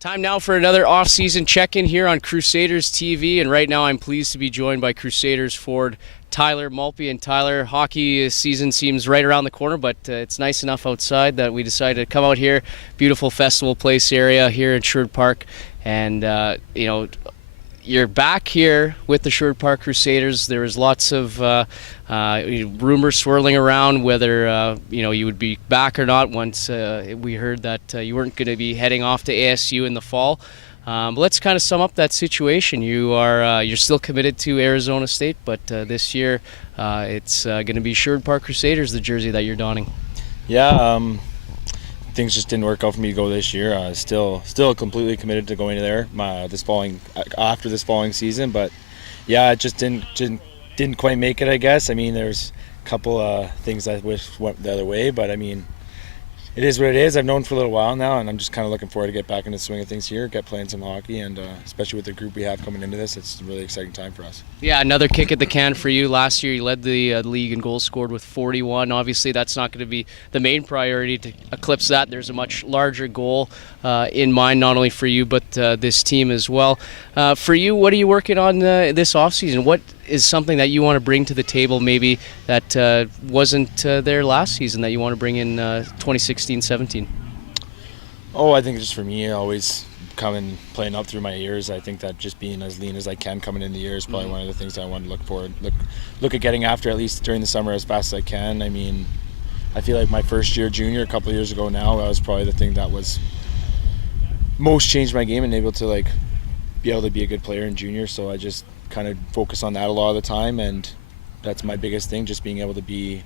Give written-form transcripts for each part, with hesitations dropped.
Time now for another off-season check-in here on Crusaders TV, and right now I'm pleased to be joined by Crusaders Forward Tyler Maltby. And Tyler, hockey season seems right around the corner, but it's nice enough outside that we decided to come out here. Beautiful Festival Place area here in Sherwood Park, and you're back here with the Sherwood Park Crusaders. There was lots of rumors swirling around whether you would be back or not once we heard that you weren't going to be heading off to ASU in the fall. But let's kind of sum up that situation. You're still committed to Arizona State, but this year it's going to be Sherwood Park Crusaders, the jersey that you're donning. Yeah, things just didn't work out for me to go this year. Still completely committed to going there after this following season, but yeah, it just didn't quite make it, I guess. I mean, there's a couple things I wish went the other way, but I mean, it is what it is. I've known for a little while now, and I'm just kind of looking forward to get back into the swing of things here, get playing some hockey, and especially with the group we have coming into this, it's a really exciting time for us. Yeah, another kick at the can for you. Last year you led the league in goals scored with 41. Obviously that's not going to be the main priority to eclipse that. There's a much larger goal in mind, not only for you but this team as well. For you, what are you working on this offseason? What is something that you want to bring to the table maybe that wasn't there last season that you want to bring in 2016-17? Oh, I think just for me, always coming playing up through my years. I think that just being as lean as I can coming in the year is probably one of the things I want to look at getting after, at least during the summer, as fast as I can. I mean, I feel like my first year junior a couple of years ago now, that was probably the thing that was most changed my game and able to be able to be a good player in junior. So I just kind of focus on that a lot of the time, and that's my biggest thing, just being able to be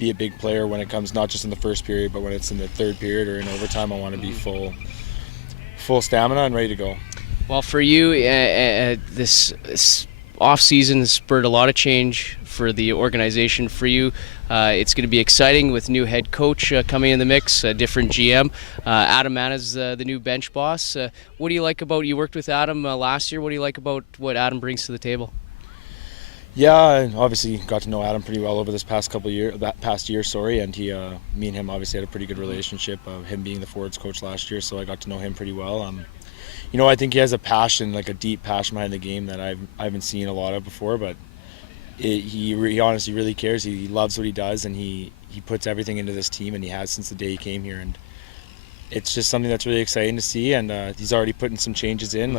a big player when it comes not just in the first period, but when it's in the third period or in overtime. I want to be full stamina and ready to go. Well, for you, this off season has spurred a lot of change for the organization. For you, it's going to be exciting with new head coach coming in the mix, a different GM. Adam Mana's the new bench boss. What do you like about, you worked with Adam last year, what do you like about what Adam brings to the table? Yeah, I obviously got to know Adam pretty well over this past year, and me and him obviously had a pretty good relationship, him being the forwards coach last year, so I got to know him pretty well. I think he has a passion, like a deep passion behind the game that I haven't seen a lot of before, but he honestly really cares. He loves what he does, and he puts everything into this team, and he has since the day he came here, and it's just something that's really exciting to see, and he's already putting some changes in,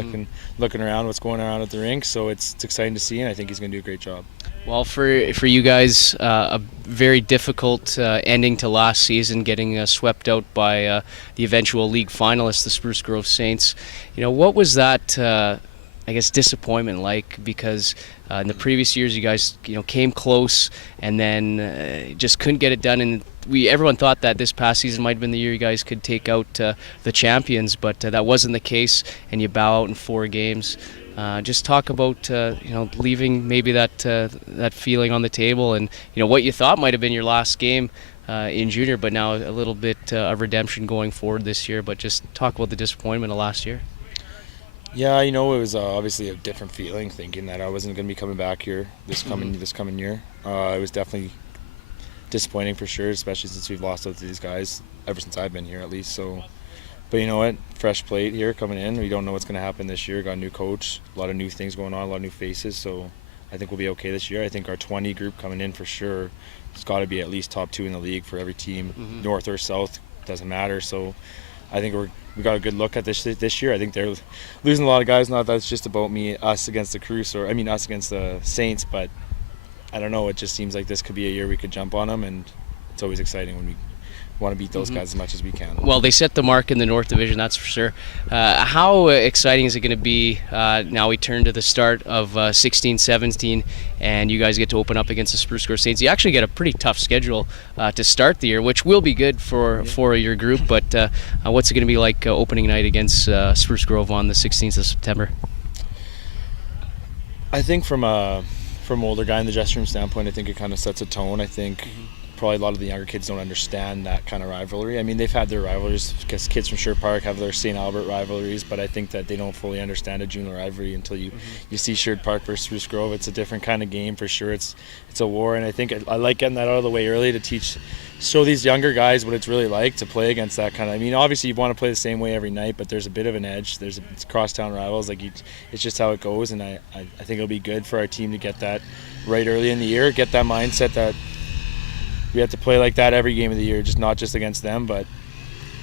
looking around what's going on at the rink, so it's exciting to see, and I think he's going to do a great job. Well, for you guys, a very difficult ending to last season, getting swept out by the eventual league finalists, the Spruce Grove Saints. What was that disappointment like? Because in the previous years you guys came close and then just couldn't get it done, and everyone thought that this past season might have been the year you guys could take out the champions, but that wasn't the case, and you bow out in 4 games. Just talk about leaving maybe that feeling on the table, and what you thought might have been your last game in junior, but now a little bit of redemption going forward this year. But just talk about the disappointment of last year. Yeah, it was obviously a different feeling, thinking that I wasn't going to be coming back here this coming year. It was definitely disappointing for sure, especially since we've lost out to these guys ever since I've been here, at least. So, but you know what? Fresh plate here coming in. We don't know what's going to happen this year. Got a new coach, a lot of new things going on, a lot of new faces. So I think we'll be okay this year. I think our 20 group coming in for sure has got to be at least top 2 in the league for every team, north or south, doesn't matter. So I think we got a good look at this year. I think they're losing a lot of guys. Not that it's just about us against the Cruise, us against the Saints, but I don't know. It just seems like this could be a year we could jump on them, and it's always exciting when we want to beat those guys as much as we can. Well, they set the mark in the North Division, that's for sure. How exciting is it going to be now we turn to the start of 16-17 and you guys get to open up against the Spruce Grove Saints? You actually get a pretty tough schedule to start the year, which will be good for your group, but what's it going to be like opening night against Spruce Grove on the 16th of September? I think from older guy in the dressing room standpoint, I think it kind of sets a tone. I think probably a lot of the younger kids don't understand that kind of rivalry. I mean, they've had their rivalries because kids from Sherwood Park have their St. Albert rivalries, but I think that they don't fully understand a junior rivalry until you see Sherwood Park versus Spruce Grove. It's a different kind of game for sure. It's a war, and I think I like getting that out of the way early to show these younger guys what it's really like to play against that kind of. I mean, obviously you want to play the same way every night, but there's a bit of an edge. It's crosstown rivals, it's just how it goes, and I think it'll be good for our team to get that right early in the year, get that mindset that we have to play like that every game of the year, just not just against them, but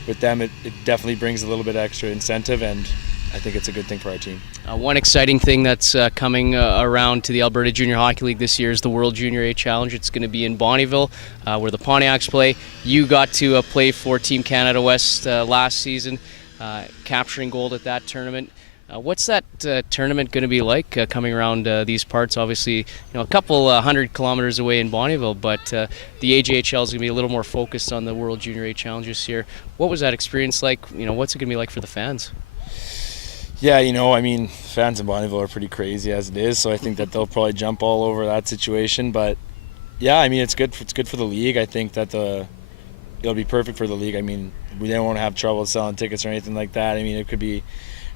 with them it definitely brings a little bit extra incentive, and I think it's a good thing for our team. One exciting thing that's coming around to the Alberta Junior Hockey League this year is the World Junior A Challenge. It's going to be in Bonnyville, where the Pontiacs play. You got to play for Team Canada West last season, capturing gold at that tournament. What's that tournament going to be like coming around these parts? Obviously, a couple 100 kilometers away in Bonnyville, but the AJHL is going to be a little more focused on the World Junior A Challenge this year. What was that experience like? What's it going to be like for the fans? Yeah, I mean, fans in Bonnyville are pretty crazy as it is, so I think that they'll probably jump all over that situation. But yeah, I mean, it's good for the league. I think that it'll be perfect for the league. I mean, we don't want to have trouble selling tickets or anything like that. I mean, it could be.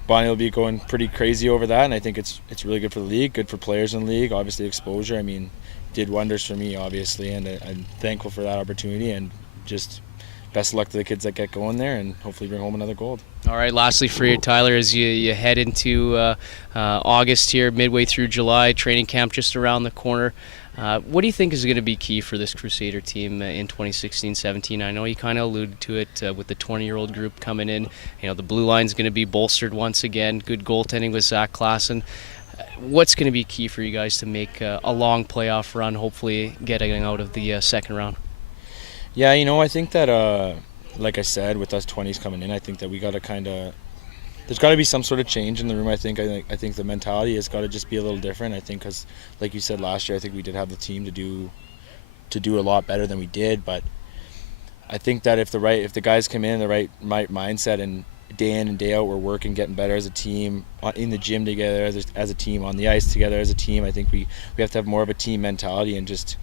Bonnie will be going pretty crazy over that, and I think it's really good for the league, good for players in the league. Obviously, exposure, I mean, did wonders for me, obviously, and I'm thankful for that opportunity, and just best of luck to the kids that get going there, and hopefully bring home another gold. All right, lastly for you, Tyler, as you head into August here, midway through July, training camp just around the corner. What do you think is going to be key for this Crusader team in 2016-17? I know you kind of alluded to it with the 20-year-old group coming in. The blue line's going to be bolstered once again. Good goaltending with Zach Klassen. What's going to be key for you guys to make a long playoff run, hopefully getting out of the second round? Yeah, I think that, like I said, with us 20s coming in, I think that we got to there's got to be some sort of change in the room. I think the mentality has got to just be a little different. I think because, like you said last year, I think we did have the team to do a lot better than we did. But I think that if the guys come in the right mindset, and day in and day out we're working, getting better as a team, in the gym together as a team, on the ice together as a team. I think we have to have more of a team mentality, and just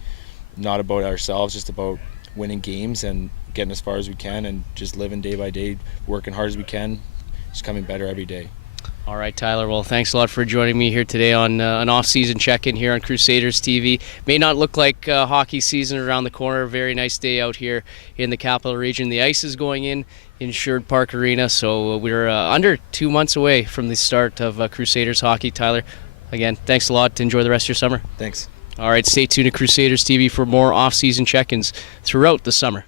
not about ourselves, just about winning games and getting as far as we can, and just living day by day, working hard as we can. Just coming better every day. All right, Tyler. Well, thanks a lot for joining me here today on an off-season check-in here on Crusaders TV. May not look like hockey season around the corner. Very nice day out here in the Capital Region. The ice is going in Sherwood Park Arena, so we're under 2 months away from the start of Crusaders hockey. Tyler, again, thanks a lot. Enjoy the rest of your summer. Thanks. All right, stay tuned to Crusaders TV for more off-season check-ins throughout the summer.